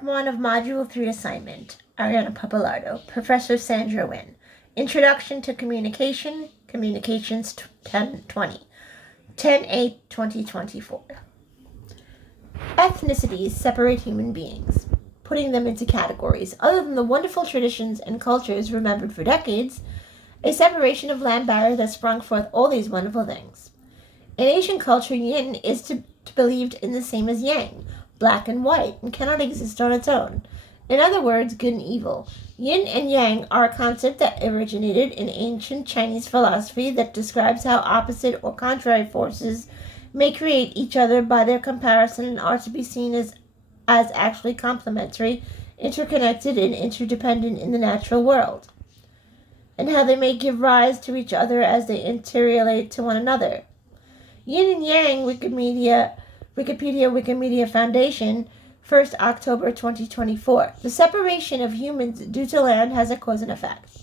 Part 1 of Module 3 assignment. Ariana Pappalardo, Professor Sandra Wynn. Introduction to Communication, Communications 1020. 10/8/2024. Ethnicities separate human beings, putting them into categories. Other than the wonderful traditions and cultures remembered for decades, a separation of land barrier that sprung forth all these wonderful things. In Asian culture, yin is to believed in the same as yang, black and white, and cannot exist on its own. In other words, good and evil. Yin and yang are a concept that originated in ancient Chinese philosophy that describes how opposite or contrary forces may create each other by their comparison and are to be seen as actually complementary, interconnected, and interdependent in the natural world, and how they may give rise to each other as they interrelate to one another. Yin and Yang Wikimedia Foundation, 1st October 2024. The separation of humans due to land has a cause and effect.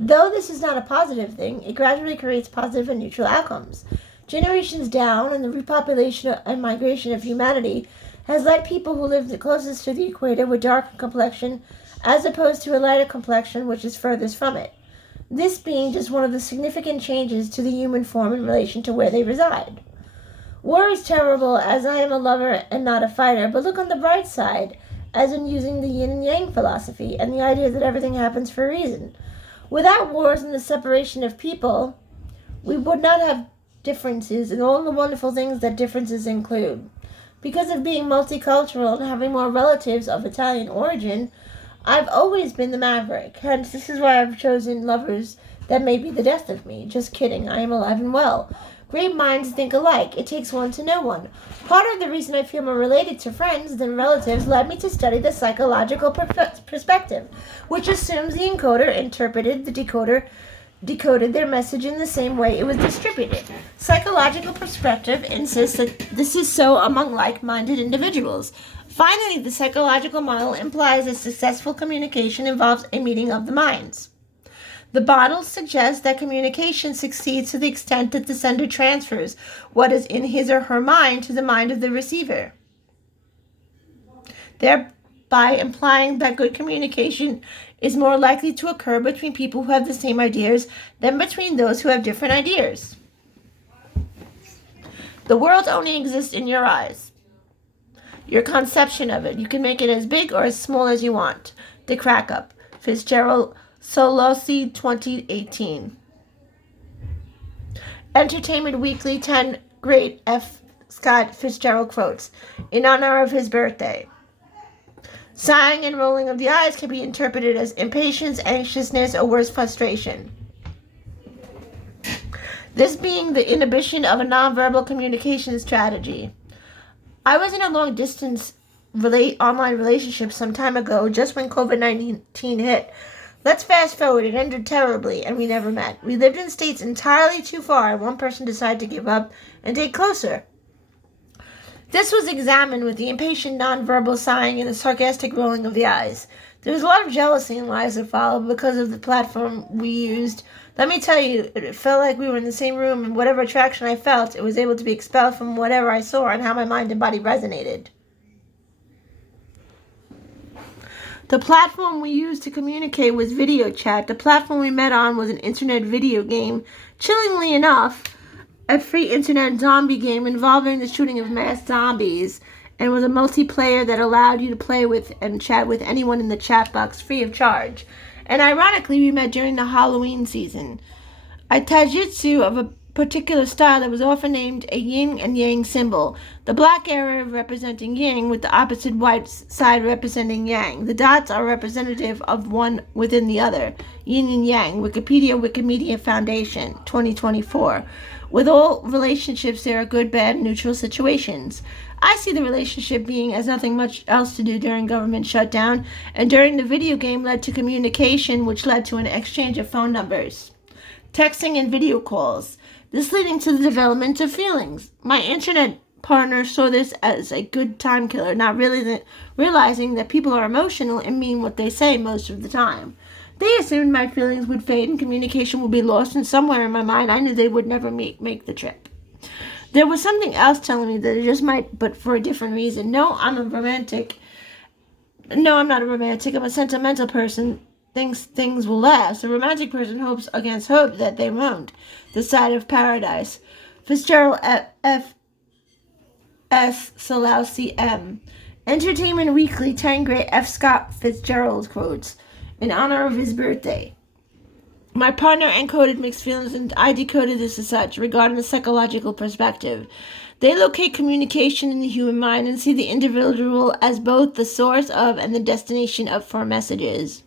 Though this is not a positive thing, it gradually creates positive and neutral outcomes. Generations down, and the repopulation and migration of humanity has led people who live the closest to the equator with darker complexion as opposed to a lighter complexion which is furthest from it. This being just one of the significant changes to the human form in relation to where they reside. War is terrible, as I am a lover and not a fighter, but look on the bright side, as in using the yin and yang philosophy and the idea that everything happens for a reason. Without wars and the separation of people, we would not have differences and all the wonderful things that differences include. Because of being multicultural and having more relatives of Italian origin, I've always been the maverick, hence this is why I've chosen lovers that may be the death of me. Just kidding, I am alive and well. Great minds think alike. It takes one to know one. Part of the reason I feel more related to friends than relatives led me to study the psychological perspective, which assumes the encoder interpreted the decoder decoded their message in the same way it was distributed. Psychological perspective insists that this is so among like-minded individuals. Finally, the psychological model implies that successful communication involves a meeting of the minds. The model suggests that communication succeeds to the extent that the sender transfers what is in his or her mind to the mind of the receiver, thereby implying that good communication is more likely to occur between people who have the same ideas than between those who have different ideas. The world only exists in your eyes. Your conception of it. You can make it as big or as small as you want. The Crack Up. Fitzgerald Solossi, 2018. Entertainment Weekly, 10 Great F. Scott Fitzgerald quotes in honor of his birthday. Sighing and rolling of the eyes can be interpreted as impatience, anxiousness, or worse, frustration. This being the inhibition of a nonverbal communication strategy. I was in a long-distance online relationship some time ago, just when COVID-19 hit. Let's fast forward, it ended terribly, and we never met. We lived in states entirely too far, and one person decided to give up and date closer. This was examined with the impatient nonverbal sighing and the sarcastic rolling of the eyes. There was a lot of jealousy and lies that followed because of the platform we used. Let me tell you, it felt like we were in the same room, and whatever attraction I felt, it was able to be expelled from whatever I saw and how my mind and body resonated. The platform we used to communicate was video chat. The platform we met on was an internet video game. Chillingly enough, a free internet zombie game involving the shooting of mass zombies, and was a multiplayer that allowed you to play with and chat with anyone in the chat box free of charge. And ironically, we met during the Halloween season. A taijutsu of a particular style that was often named a yin and yang symbol. The black area representing yin with the opposite white side representing yang. The dots are representative of one within the other. Yin and yang. Wikimedia Foundation, 2024. With all relationships, there are good, bad, neutral situations. I see the relationship being as nothing much else to do during government shutdown, and during the video game led to communication, which led to an exchange of phone numbers, texting, and video calls. This leading to the development of feelings. My internet partner saw this as a good time killer, not really realizing that people are emotional and mean what they say most of the time. They assumed my feelings would fade and communication would be lost, and somewhere in my mind I knew they would never make the trip. There was something else telling me that it just might, but for a different reason. No, I'm a romantic. No, I'm not a romantic. I'm a sentimental person. Thinks things will last. A romantic person hopes against hope that they won't. The Side of Paradise. Fitzgerald F. S. Solowski M. Entertainment Weekly 10 Great F. Scott Fitzgerald quotes in honor of his birthday. My partner encoded mixed feelings and I decoded this as such regarding the psychological perspective. They locate communication in the human mind and see the individual as both the source of and the destination of for messages.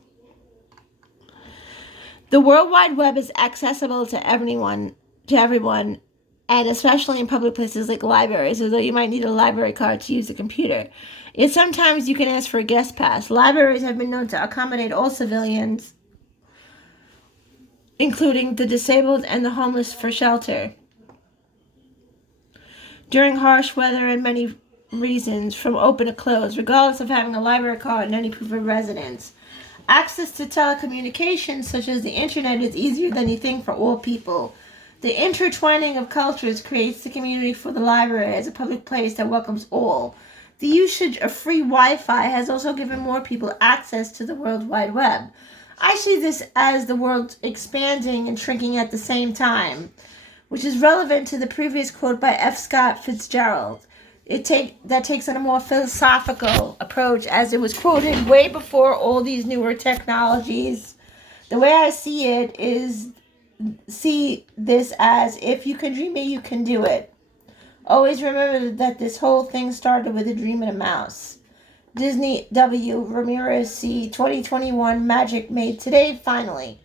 The World Wide Web is accessible to everyone, and especially in public places like libraries, although you might need a library card to use a computer. Yet sometimes you can ask for a guest pass. Libraries have been known to accommodate all civilians, including the disabled and the homeless, for shelter during harsh weather and many reasons, from open to close, regardless of having a library card and any proof of residence. Access to telecommunications, such as the internet, is easier than you think for all people. The intertwining of cultures creates the community for the library as a public place that welcomes all. The usage of free Wi-Fi has also given more people access to the World Wide Web. I see this as the world expanding and shrinking at the same time, which is relevant to the previous quote by F. Scott Fitzgerald. That takes on a more philosophical approach, as it was quoted way before all these newer technologies. The way I see this as, if you can dream it, you can do it. Always remember that this whole thing started with a dream and a mouse. Disney W. Ramirez C. 2021 Magic Made Today, finally.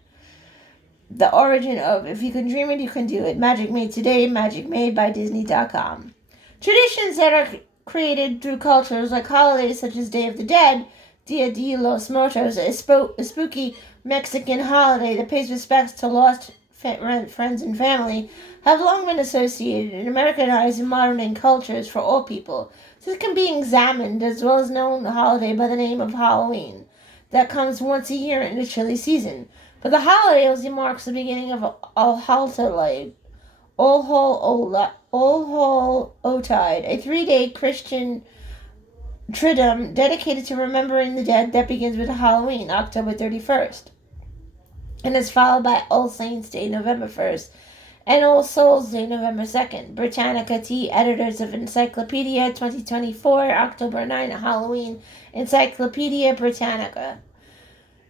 The origin of If You Can Dream It, You Can Do It. Magic Made Today, Magic Made by Disney.com. Traditions that are created through cultures like holidays such as Day of the Dead, Dia de los Muertos, a spooky Mexican holiday that pays respects to lost friends and family, have long been associated and Americanized in modern-day cultures for all people. This can be examined as well as known a holiday by the name of Halloween that comes once a year in the chilly season. But the holiday also marks the beginning of All Hallows, All Hallowtide, a 3-day Christian triduum dedicated to remembering the dead that begins with Halloween, October 31st, and is followed by All Saints' Day, November 1st, and All Souls' Day, November 2nd. Britannica T. Editors of Encyclopedia 2024, October 9, Halloween, Encyclopedia Britannica.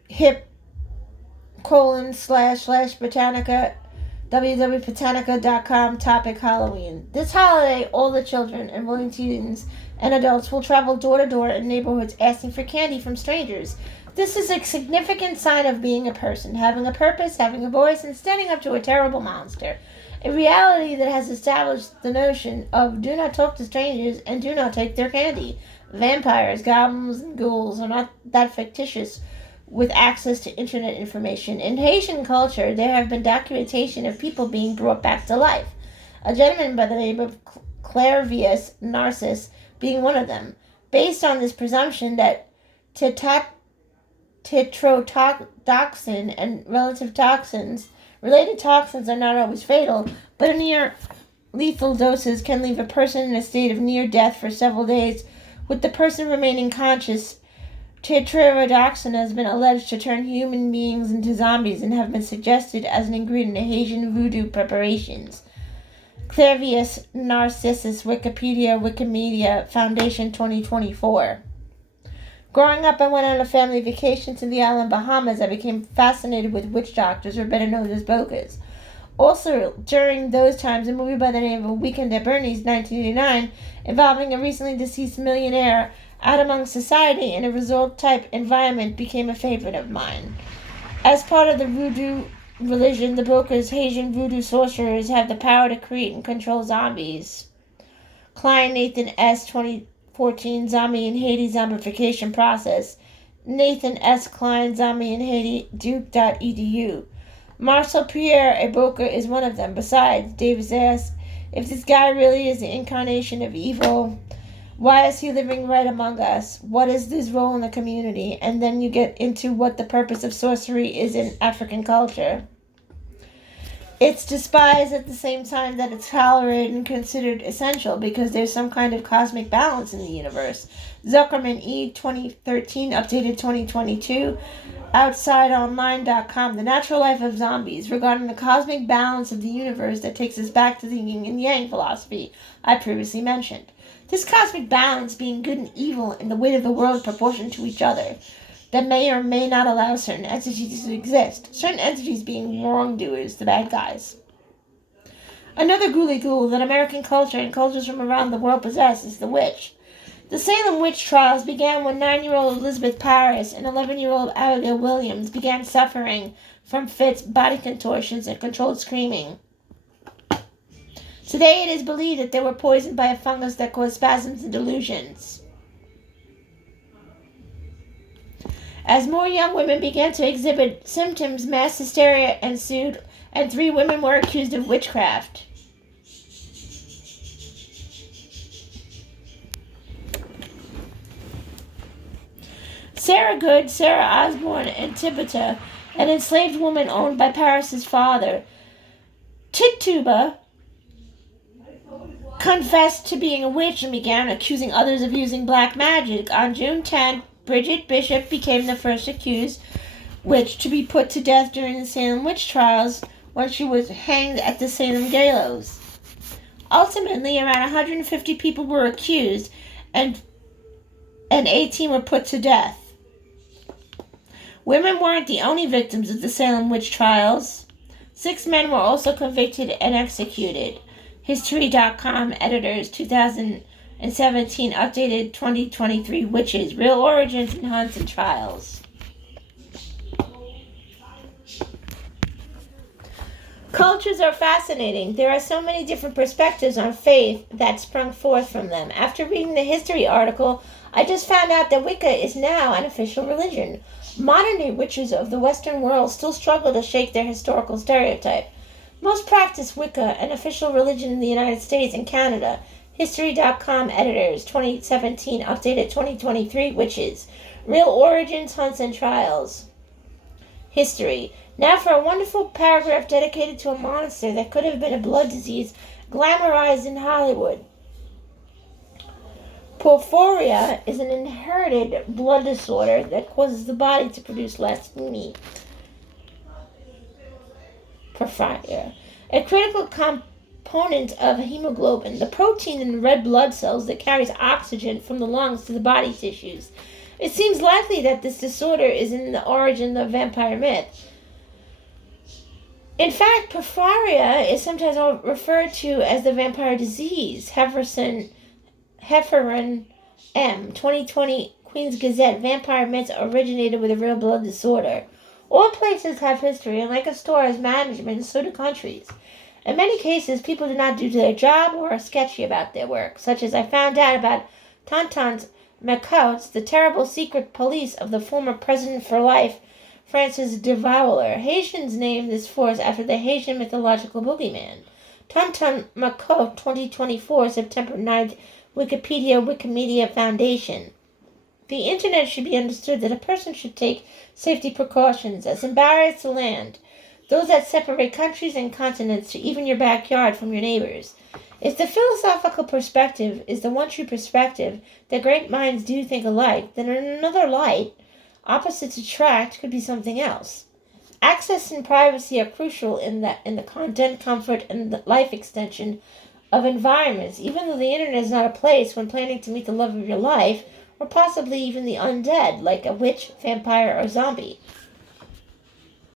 hip://Britannica, www.britannica.com, topic Halloween. This holiday, all the children and willing teens and adults will travel door to door in neighborhoods asking for candy from strangers. This is a significant sign of being a person, having a purpose, having a voice, and standing up to a terrible monster. A reality that has established the notion of do not talk to strangers and do not take their candy. Vampires, goblins, and ghouls are not that fictitious with access to internet information. In Haitian culture, there have been documentation of people being brought back to life. A gentleman by the name of Clairvius Narcissus being one of them. Based on this presumption that tetrodotoxin and related toxins are not always fatal, but in near lethal doses can leave a person in a state of near death for several days, with the person remaining conscious. Tetrodotoxin has been alleged to turn human beings into zombies and have been suggested as an ingredient in Haitian voodoo preparations. Clairvius Narcissus, Wikimedia Foundation 2024. Growing up, I went on a family vacation to the island Bahamas. I became fascinated with witch doctors, or better known as bokas. Also, during those times, a movie by the name of Weekend at Bernie's, 1989, involving a recently deceased millionaire out among society in a resort-type environment, became a favorite of mine. As part of the voodoo religion, the bokas, Haitian voodoo sorcerers, have the power to create and control zombies. Klein, Nathan S. 2014, Zombie in Haiti Zombification Process. Nathan S. Klein, Zombie in Haiti, Duke.edu. Marcel Pierre, a boka, is one of them. Besides, Davis asks, if this guy really is the incarnation of evil, why is he living right among us? What is his role in the community? And then you get into what the purpose of sorcery is in African culture. It's despised at the same time that it's tolerated and considered essential because there's some kind of cosmic balance in the universe. Zuckerman E. 2013, updated 2022. OutsideOnline.com, The Natural Life of Zombies, regarding the cosmic balance of the universe that takes us back to the yin and yang philosophy I previously mentioned. This cosmic balance being good and evil and the weight of the world proportioned to each other, that may or may not allow certain entities to exist, certain entities being wrongdoers, the bad guys. Another ghouly ghoul that American culture and cultures from around the world possess is the witch. The Salem witch trials began when 9-year-old Elizabeth Parris and 11-year-old Abigail Williams began suffering from fits, body contortions, and controlled screaming. Today it is believed that they were poisoned by a fungus that caused spasms and delusions. As more young women began to exhibit symptoms, mass hysteria ensued, and 3 women were accused of witchcraft. Sarah Good, Sarah Osborne, and Tituba, an enslaved woman owned by Parris's father, Tituba, confessed to being a witch and began accusing others of using black magic. On June 10th, Bridget Bishop became the first accused witch to be put to death during the Salem witch trials when she was hanged at the Salem gallows. Ultimately, around 150 people were accused and 18 were put to death. Women weren't the only victims of the Salem witch trials. 6 men were also convicted and executed. History.com editors 2017 updated 2023 Witches, Real Origins and Hunts and Trials. Cultures are fascinating. There are so many different perspectives on faith that sprung forth from them. After reading the history article, I just found out that Wicca is now an official religion. Modern-day witches of the Western world still struggle to shake their historical stereotype. Most practice Wicca, an official religion in the United States and Canada. History.com editors 2017 updated 2023 Witches, Real Origins, Hunts, and Trials. History. Now for a wonderful paragraph dedicated to a monster that could have been a blood disease glamorized in Hollywood. Porphyria is an inherited blood disorder that causes the body to produce less meat. Porphyria, a critical component of hemoglobin, the protein in red blood cells that carries oxygen from the lungs to the body tissues. It seems likely that this disorder is in the origin of vampire myth. In fact, porphyria is sometimes referred to as the vampire disease. Hefferon M. 2020 Queen's Gazette, Vampire Myths Originated with a Real Blood Disorder. All places have history, and like a store has management, so do countries. In many cases, people do not do their job or are sketchy about their work, such as I found out about Tonton Macoutes, the terrible secret police of the former President for Life, Francis de Vauler. Haitians named this force after the Haitian mythological boogeyman. Tonton Macoute, 2024, September 9th, Wikimedia Foundation. The internet should be understood that a person should take safety precautions as embarrass the land, those that separate countries and continents to even your backyard from your neighbors. If the philosophical perspective is the one true perspective that great minds do think alike, then in another light, opposites attract could be something else. Access and privacy are crucial in the content, comfort, and the life extension of environments, even though the internet is not a place when planning to meet the love of your life, or possibly even the undead, like a witch, vampire, or zombie.